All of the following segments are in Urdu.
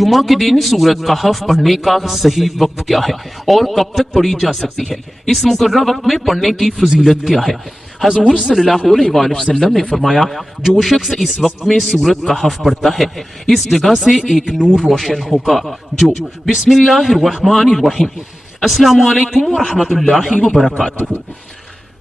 جمعہ کے دن سورۃ کہف پڑھنے کا صحیح وقت کیا ہے اور کب تک پڑھی جا سکتی ہے؟ اس مقررہ وقت میں پڑھنے کی فضیلت کیا ہے؟ حضور صلی اللہ علیہ وآلہ وسلم نے فرمایا، جو شخص اس وقت میں سورۃ کہف پڑھتا ہے اس جگہ سے ایک نور روشن ہوگا جو بسم اللہ الرحمن الرحیم۔ السلام علیکم ورحمۃ اللہ وبرکاتہ۔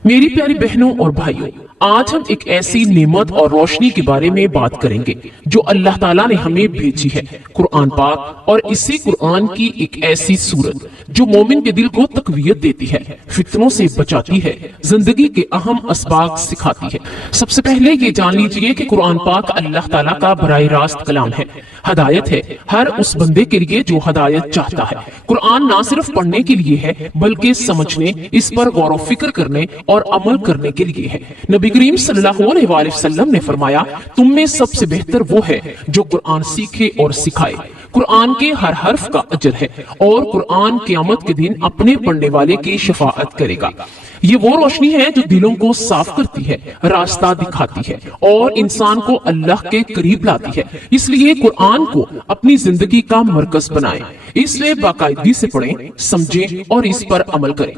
میری پیاری بہنوں اور بھائیوں، آج ہم ایک ایسی نعمت اور روشنی کے بارے میں بات کریں گے جو اللہ تعالیٰ نے ہمیں بھیجی ہے، قرآن پاک، اور اسی قرآن کی ایک ایسی سورت جو مومن کے دل کو تقویت دیتی ہے، فتنوں سے بچاتی ہے، زندگی کے اہم اسباق سکھاتی ہے۔ سب سے پہلے یہ جان لیجئے کہ قرآن پاک اللہ تعالیٰ کا براہ راست کلام ہے، ہدایت ہے ہر اس بندے کے لیے جو ہدایت چاہتا ہے۔ قرآن نہ صرف پڑھنے کے لیے ہے بلکہ سمجھنے، اس پر غور و فکر کرنے اور عمل کرنے کے لیے ہے۔ نبی کریم صلی اللہ علیہ وآلہ وسلم نے فرمایا، تم میں سب سے بہتر وہ ہے جو قرآن سیکھے اور سکھائے۔ قرآن کے ہر حرف کا اجر ہے اور قرآن قیامت کے دن اپنے پڑھنے والے کی شفاعت کرے گا۔ یہ وہ روشنی ہے جو دلوں کو صاف کرتی ہے، راستہ دکھاتی ہے اور انسان کو اللہ کے قریب لاتی ہے۔ اس لیے قرآن کو اپنی زندگی کا مرکز بنائیں، اس لیے باقاعدگی سے پڑھیں، سمجھیں اور اس پر عمل کریں۔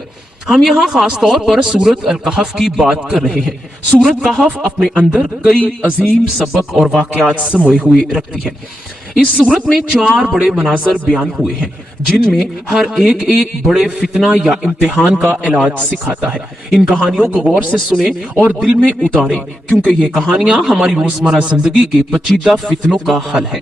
ہم یہاں خاص طور پر سورۃ الکہف کی بات کر رہے ہیں۔ سورۃ کہف اپنے اندر کئی عظیم سبق اور واقعات سموئے ہوئے رکھتی ہے۔ اس سورت میں 4 بڑے مناظر بیان ہوئے ہیں جن میں ہر ایک بڑے فتنہ یا امتحان کا علاج سکھاتا ہے۔ ان کہانیوں کو غور سے سنیں اور دل میں اتاریں کیونکہ یہ کہانیاں ہماری روزمرہ زندگی کے پیچیدہ فتنوں کا حل ہے۔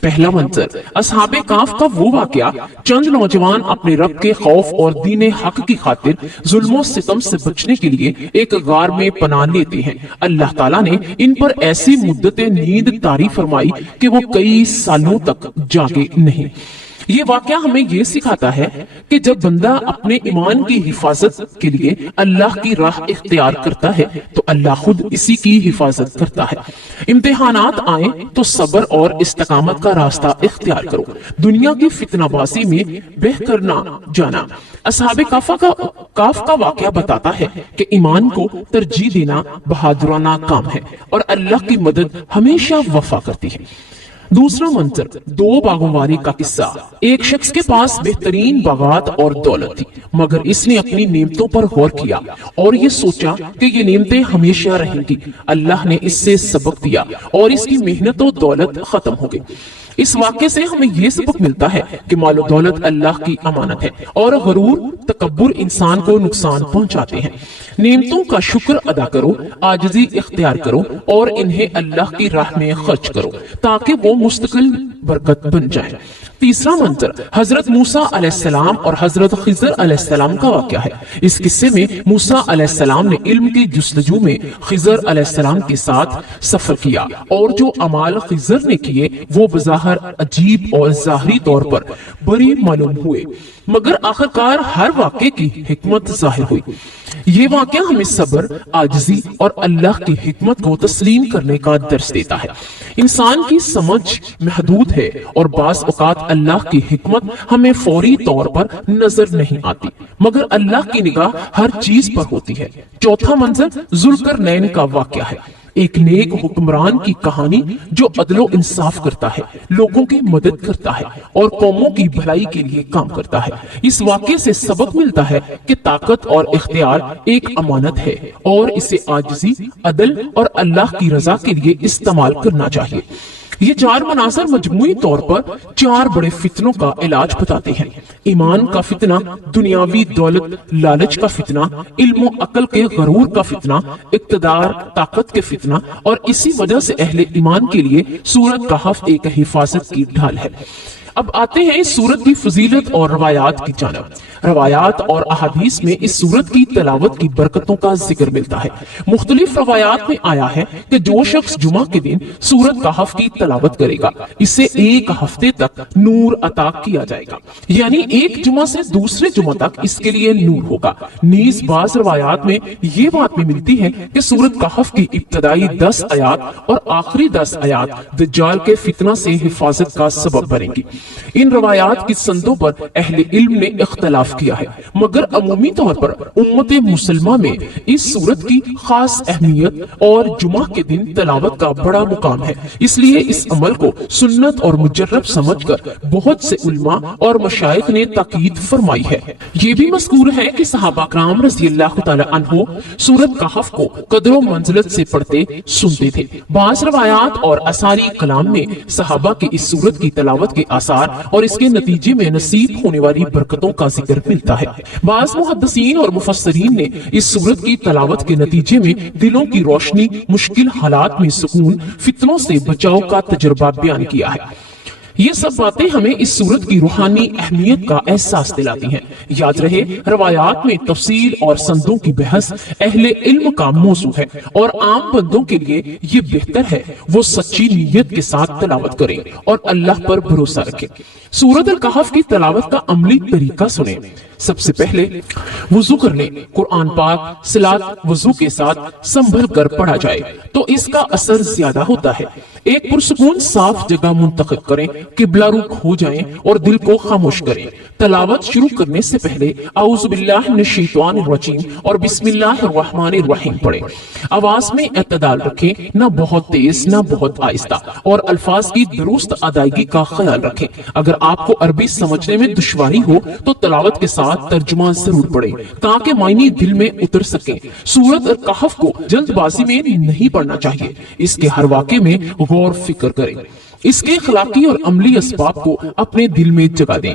پہلا منظر، اصحاب کہف کا وہ واقعہ، چند نوجوان اپنے رب کے خوف اور دین حق کی خاطر ظلم و ستم سے بچنے کے لیے ایک غار میں پناہ لیتے ہیں۔ اللہ تعالیٰ نے ان پر ایسی مدت نیند طاری فرمائی کہ وہ کئی سالوں تک جاگے نہیں۔ یہ واقعہ ہمیں یہ سکھاتا ہے کہ جب بندہ اپنے ایمان کی حفاظت کے لیے اللہ کی راہ اختیار کرتا ہے تو اللہ خود اسی کی حفاظت کرتا ہے۔ امتحانات آئیں تو صبر اور استقامت کا راستہ اختیار کرو، دنیا کی فتنہ بازی میں بہ کر نہ جانا۔ اصحاب کہف کا واقعہ بتاتا ہے کہ ایمان کو ترجیح دینا بہادرانہ کام ہے اور اللہ کی مدد ہمیشہ وفا کرتی ہے۔ دوسرا منظر، 2 باغوں والے کا قصہ۔ ایک شخص کے پاس بہترین باغات اور دولت تھی مگر اس نے اپنی نعمتوں پر غور کیا اور یہ سوچا کہ یہ نعمتیں ہمیشہ رہیں گی۔ اللہ نے اس سے سبق دیا اور اس کی محنت و دولت ختم ہو گئی۔ اس واقعے سے ہمیں یہ سبق ملتا ہے کہ مال و دولت اللہ کی امانت ہے اور غرور، تکبر انسان کو نقصان پہنچاتے ہیں۔ نعمتوں کا شکر ادا کرو، عاجزی اختیار کرو اور انہیں اللہ کی راہ میں خرچ کرو تاکہ وہ مستقل برکت بن جائیں۔ تیسرا منظر، حضرت موسیٰ علیہ السلام اور حضرت خضر علیہ السلام کا واقعہ ہے۔ اس قصے میں موسیٰ علیہ السلام نے علم کی جستجو میں خضر علیہ السلام کے ساتھ سفر کیا اور جو اعمال خضر نے کیے وہ بظاہر عجیب اور ظاہری طور پر بڑی معلوم ہوئے مگر آخرکار ہر واقعے کی حکمت ظاہر ہوئی۔ یہ واقعہ ہمیں صبر، عاجزی اور اللہ کی حکمت کو تسلیم کرنے کا درس دیتا ہے۔ انسان کی سمجھ محدود ہے اور بعض اوقات اللہ کی حکمت ہمیں فوری طور پر نظر نہیں آتی مگر اللہ کی نگاہ ہر چیز پر ہوتی ہے۔ چوتھا منظر، ذوالقرنین کا واقعہ ہے۔ ایک نیک حکمران کی کہانی جو عدل و انصاف کرتا ہے، لوگوں کی مدد کرتا ہے اور قوموں کی بھلائی کے لیے کام کرتا ہے۔ اس واقعے سے سبق ملتا ہے کہ طاقت اور اختیار ایک امانت ہے اور اسے عاجزی، عدل اور اللہ کی رضا کے لیے استعمال کرنا چاہیے۔ یہ 4 مناظر مجموعی طور پر 4 بڑے فتنوں کا علاج بتاتے ہیں۔ ایمان کا فتنہ، دنیاوی دولت لالچ کا فتنہ، علم و عقل کے غرور کا فتنہ، اقتدار طاقت کے فتنہ، اور اسی وجہ سے اہل ایمان کے لیے سورۃ کہف ایک حفاظت کی ڈھال ہے۔ اب آتے ہیں اس سورت کی فضیلت اور روایات کی جانب۔ روایات اور احادیث میں اس سورت کی تلاوت کی برکتوں کا ذکر ملتا ہے۔ مختلف روایات میں آیا ہے کہ جو شخص جمعہ کے دن سورت کہف کی تلاوت کرے گا اسے 1 ہفتے تک نور عطا کیا جائے گا، یعنی ایک جمعہ سے دوسرے جمعہ تک اس کے لیے نور ہوگا۔ نیز بعض روایات میں یہ بات بھی ملتی ہے کہ سورت کہف کی ابتدائی 10 آیات اور آخری 10 آیات دجال کے فتنہ سے حفاظت کا سبب بنیں گی۔ ان روایات کی سندوں پر اہل علم نے اختلاف کیا ہے، مگر عمومی طور پر امت مسلمہ میں اس سورت کی خاص اہمیت اور جمعہ کے دن تلاوت کا بڑا مقام ہے، اس لیے اس عمل کو سنت اور مجرب سمجھ کر بہت سے علماء اور مشائخ نے تاکید فرمائی ہے۔ یہ بھی مذکور ہے کہ صحابہ کرام رضی اللہ تعالی عنہ سورت کہف کو قدر و منزلت سے پڑھتے سنتے تھے۔ بعض روایات اور اثاری کلام میں صحابہ کی اس سورت کی تلاوت کے آثار اور اس کے نتیجے میں نصیب ہونے والی برکتوں کا ذکر ملتا ہے۔ بعض محدثین اور مفسرین نے اس سورت کی تلاوت کے نتیجے میں دلوں کی روشنی، مشکل حالات میں سکون، فتنوں سے بچاؤ کا تجربہ بیان کیا ہے۔ یہ سب باتیں ہمیں اس سورت کی روحانی اہمیت کا احساس دلاتی ہیں۔ یاد رہے، روایات میں تفصیل اور سندوں کی بحث اہل علم کا موضوع ہے اور عام بندوں کے لیے یہ بہتر ہے وہ سچی نیت کے ساتھ تلاوت کریں اور اللہ پر بھروسہ رکھیں۔ سورت الکہف کی تلاوت کا عملی طریقہ سنیں۔ سب سے پہلے وضو کر لیں۔ قرآن پاک صلاۃ وضو کے ساتھ سنبھل کر پڑھا جائے تو اس کا اثر زیادہ ہوتا ہے۔ ایک پرسکون صاف جگہ منتخب کریں، قبلہ رخ ہو جائیں اور دل کو خاموش کریں۔ تلاوت شروع کرنے سے پہلے اعوذ باللہ من الشیطان الرجیم اور بسم اللہ الرحمن الرحیم پڑھیں۔ آواز میں اعتدال رکھیں، نہ بہت تیز نہ بہت آہستہ، اور الفاظ کی درست ادائیگی کا خیال رکھیں۔ اگر آپ کو عربی سمجھنے میں دشواری ہو تو تلاوت کے ساتھ ترجمہ ضرور پڑھیں تاکہ معنی دل میں اتر سکیں۔ سورت الکہف کو جلد بازی میں نہیں پڑھنا چاہیے، اس کے ہر واقعے میں غور فکر کریں، اس کے اخلاقی اور عملی اسباب کو اپنے دل میں جگہ دیں۔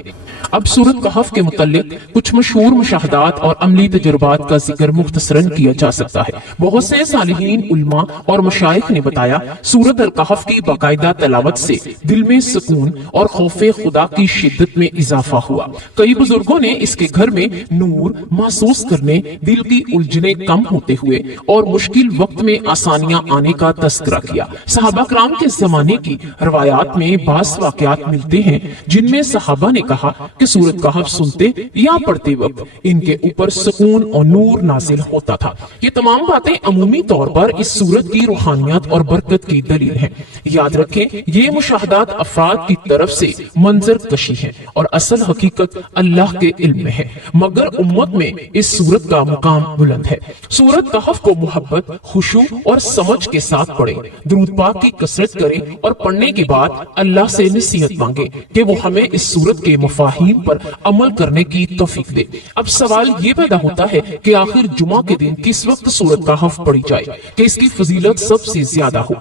اب سورت کہف کے متعلق کچھ مشہور مشاہدات اور عملی تجربات کا ذکر مختصراً کیا جا سکتا ہے۔ بہت سے صالحین، علماء اور مشائخ نے بتایا سورت الکہف کی باقاعدہ تلاوت سے دل میں سکون اور خوف خدا کی شدت میں اضافہ ہوا۔ کئی بزرگوں نے اس کے گھر میں نور محسوس کرنے، دل کی الجھنیں کم ہوتے ہوئے اور مشکل وقت میں آسانیاں آنے کا تذکرہ کیا۔ صحابہ کرام کے زمانے کی روایات میں بعض واقعات ملتے ہیں جن میں صحابہ نے کہا کہ سورت کہف سنتے یا پڑھتے وقت ان کے اوپر سکون اور نور نازل ہوتا تھا۔ یہ تمام باتیں عمومی طور پر اس سورت کی روحانیت اور برکت کی دلیل ہیں۔ یاد رکھیں، یہ مشاہدات افراد کی طرف سے منظر کشی ہے اور اصل حقیقت اللہ کے علم میں ہے، مگر امت میں اس سورت کا مقام بلند ہے۔ سورت کہف کو محبت، خشوع اور سمجھ کے ساتھ پڑھیں، درود پاک کی کثرت کریں اور پڑھنے کے بعد اللہ سے نصیحت مانگیں کہ وہ ہمیں اس سورت کے مفاہیم پر عمل کرنے کی توفیق دے۔ اب سوال یہ پیدا ہوتا ہے کہ آخر جمعہ کے دن کس وقت سورت کہف پڑھی جائے کہ اس کی فضیلت سب سے زیادہ ہو۔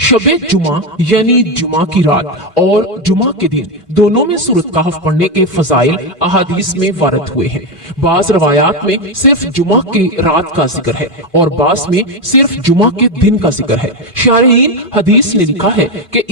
شب جمعہ یعنی جمعہ کی رات اور جمعہ کے دن دونوں میں سورت کہف پڑھنے کے فضائل احادیث میں وارد ہوئے ہیں۔ بعض روایات میں صرف جمعہ کی رات کا ذکر ہے اور بعض میں صرف جمعہ کے دن کا ذکر ہے۔ شارحین حدیث نے لکھا ہے کہ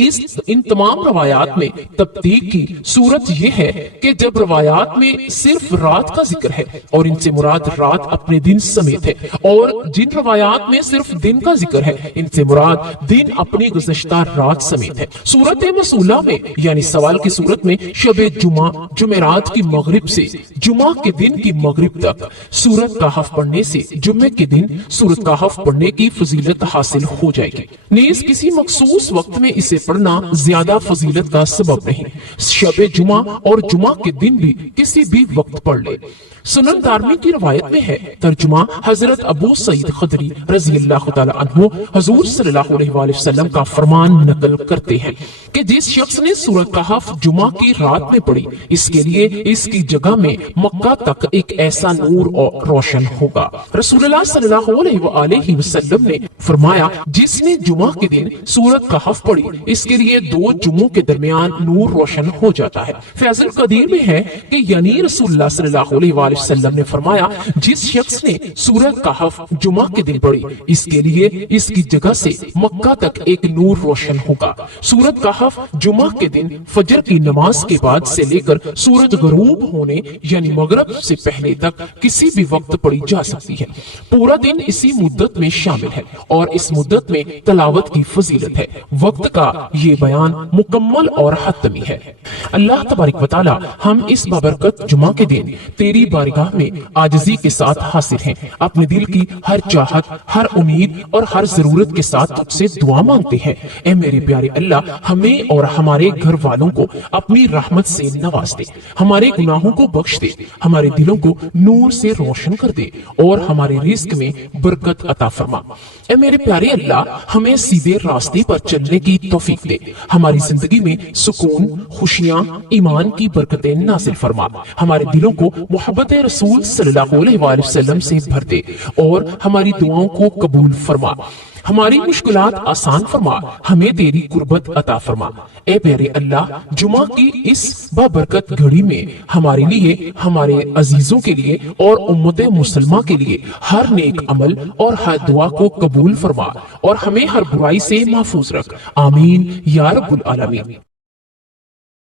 ان تمام روایات میں تبدیل کی صورت یہ ہے کہ جب روایات میں صرف رات کا ذکر ہے اور ان سے مراد رات اپنے دن سمیت ہے، اور جن روایات میں صرف دن کا ذکر ہے ان سے مراد دن اپنی گزشتہ رات سمیت ہے۔ سورت مسولہ میں یعنی سوال کی صورت میں شب جمعہ جمعرات کی مغرب سے جمعہ کے دن کی مغرب تک سورت کہف پڑھنے سے جمعے کے دن سورت کہف پڑھنے کی فضیلت حاصل ہو جائے گی۔ نیز کسی مخصوص وقت میں اسے پڑھنا زیادہ فضیلت کا سبب نہیں، شب جمعہ اور جمعہ کے دن بھی کسی بھی وقت پڑھ لے۔ سنن دارمی کی روایت میں ہے، ترجمہ حضرت ابو سعید خدری رضی اللہ تعالی عنہ حضور صلی اللہ علیہ وآلہ وسلم کا فرمان نقل کرتے ہیں کہ جس شخص نے سورۃ کہف جمعہ کی رات میں پڑھی، اس کے لیے اس کی جگہ میں مکہ تک ایک ایسا نور اور روشن ہوگا۔ رسول اللہ صلی اللہ علیہ وآلہ وسلم نے فرمایا، جس نے جمعہ کے دن سورۃ کہف پڑھی، اس کے لیے 2 جمعوں کے درمیان نور روشن ہو جاتا ہے۔ فیض القدیر میں ہے کہ یعنی رسول اللہ صلی اللہ علیہ وآلہ وسلم نے فرمایا، جس شخص نے سورۃ کہف جمعہ کے دن پڑھی، اس کے لیے اس کی جگہ سے مکہ تک ایک نور روشن ہوگا۔ سورۃ کہف جمعہ کے دن فجر کی نماز کے بعد سے لے کر سورج غروب ہونے یعنی مغرب سے پہلے تک کسی بھی وقت پڑھی جا سکتی ہے۔ پورا دن اسی مدت میں شامل ہے اور اس مدت میں تلاوت کی فضیلت ہے۔ وقت کا یہ بیان مکمل اور حتمی ہے۔ اللہ تبارک و تعالی ہم اس بابرکت جمعہ کے دن تیری بارگاہ میں عاجزی کے ساتھ حاضر ہیں، اپنے دل کی ہر چاہت، ہر امید اور ہر ضرورت کے ساتھ تجھ سے دعا مانگتے مانگتے ہیں۔ اے میرے پیارے اللہ، ہمیں اور ہمارے گھر والوں کو اپنی رحمت سے نواز دے، ہمارے گناہوں کو بخش دے، ہمارے دلوں کو نور سے روشن کر دے اور ہمارے رزق میں برکت عطا فرما۔ اے میرے پیارے اللہ، ہمیں سیدھے راستے پر چلنے کی توفیق دے، ہماری زندگی میں سکون، خوشیاں، ایمان کی برکتیں نازل فرما، ہمارے دلوں کو محبت رسول صلی اللہ علیہ وآلہ وسلم سے بھر دے اور ہماری دعاؤں کو قبول فرما، ہماری مشکلات آسان فرما، ہمیں تیری قربت عطا فرما۔ اے پیارے اللہ، جمعہ کی اس بابرکت گھڑی میں ہمارے لیے، ہمارے عزیزوں کے لیے اور امت مسلمہ کے لیے ہر نیک عمل اور ہر دعا کو قبول فرما اور ہمیں ہر برائی سے محفوظ رکھ، آمین یا رب العالمین۔